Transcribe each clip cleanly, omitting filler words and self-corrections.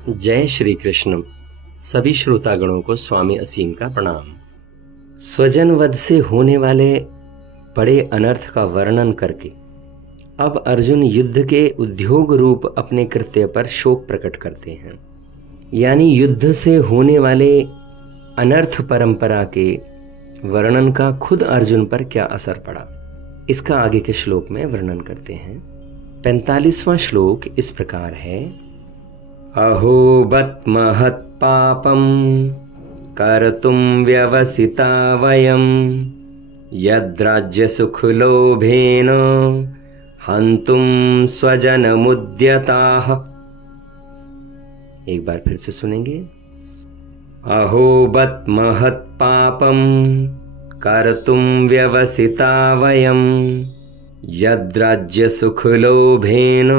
जय श्री कृष्ण। सभी श्रोतागणों को स्वामी असीम का प्रणाम। स्वजन वध से होने वाले बड़े अनर्थ का वर्णन करके अब अर्जुन युद्ध के उद्योग रूप अपने कृत्य पर शोक प्रकट करते हैं। यानी युद्ध से होने वाले अनर्थ परंपरा के वर्णन का खुद अर्जुन पर क्या असर पड़ा, इसका आगे के श्लोक में वर्णन करते हैं। 45वां श्लोक इस प्रकार है। अहो बत महत् पापम कर्तुम व्यवसिता वयम यद्राज्य सुख लोभेन हंतुम स्वजन मुद्यताः। एक बार फिर से सुनेंगे। अहो बत महत् पापम कर्तुम व्यवसिता वयम यद्राज्य सुख लोभेन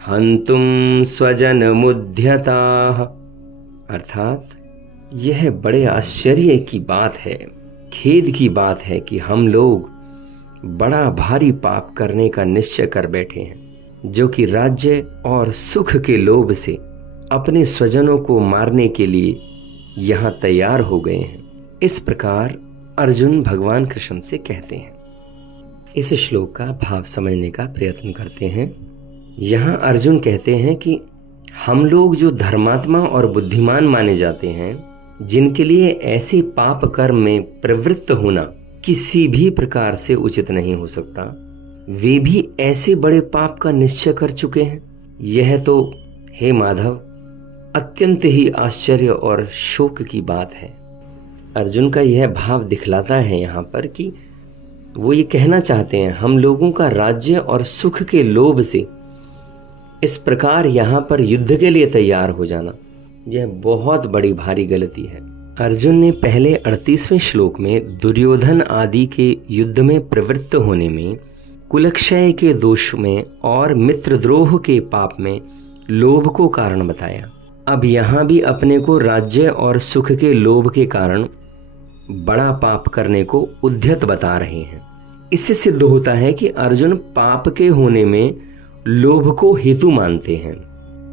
हंतुम स्वजन मुद्यताः। अर्थात यह बड़े आश्चर्य की बात है, खेद की बात है कि हम लोग बड़ा भारी पाप करने का निश्चय कर बैठे हैं, जो कि राज्य और सुख के लोभ से अपने स्वजनों को मारने के लिए यहाँ तैयार हो गए हैं। इस प्रकार अर्जुन भगवान कृष्ण से कहते हैं। इस श्लोक का भाव समझने का प्रयत्न करते हैं। यहाँ अर्जुन कहते हैं कि हम लोग जो धर्मात्मा और बुद्धिमान माने जाते हैं, जिनके लिए ऐसे पाप कर्म में प्रवृत्त होना किसी भी प्रकार से उचित नहीं हो सकता, वे भी ऐसे बड़े पाप का निश्चय कर चुके हैं। यह तो हे माधव अत्यंत ही आश्चर्य और शोक की बात है। अर्जुन का यह भाव दिखलाता है यहाँ पर कि वो ये कहना चाहते हैं, हम लोगों का राज्य और सुख के लोभ से इस प्रकार यहाँ पर युद्ध के लिए तैयार हो जाना, यह बहुत बड़ी भारी गलती है। अर्जुन ने पहले 38वें श्लोक में दुर्योधन आदि के युद्ध में प्रवृत्त होने में, कुलक्षय के दोष में और मित्रद्रोह के पाप में लोभ को कारण बताया। अब यहाँ भी अपने को राज्य और सुख के लोभ के कारण बड़ा पाप करने को उद्यत बता रहे हैं। इससे सिद्ध होता है कि अर्जुन पाप के होने में लोभ को हेतु मानते हैं।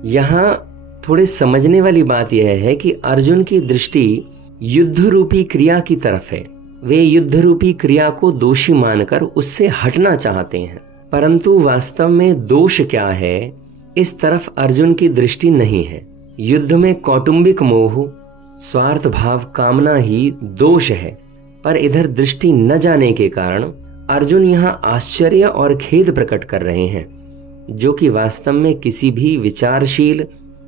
यहाँ थोड़े समझने वाली बात यह है कि अर्जुन की दृष्टि युद्ध रूपी क्रिया की तरफ है। वे युद्ध रूपी क्रिया को दोषी मानकर उससे हटना चाहते हैं, परंतु वास्तव में दोष क्या है, इस तरफ अर्जुन की दृष्टि नहीं है। युद्ध में कौटुंबिक मोह, स्वार्थ भाव, कामना ही दोष है, पर इधर दृष्टि न जाने के कारण अर्जुन यहाँ आश्चर्य और खेद प्रकट कर रहे हैं, जो कि वास्तव में किसी भी विचारशील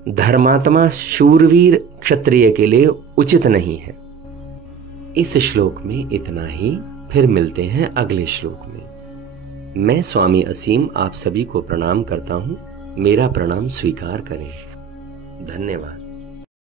धर्मात्मा शूरवीर क्षत्रिय के लिए उचित नहीं है। इस श्लोक में इतना ही, फिर मिलते हैं अगले श्लोक में। मैं स्वामी असीम आप सभी को प्रणाम करता हूँ। मेरा प्रणाम स्वीकार करें। धन्यवाद।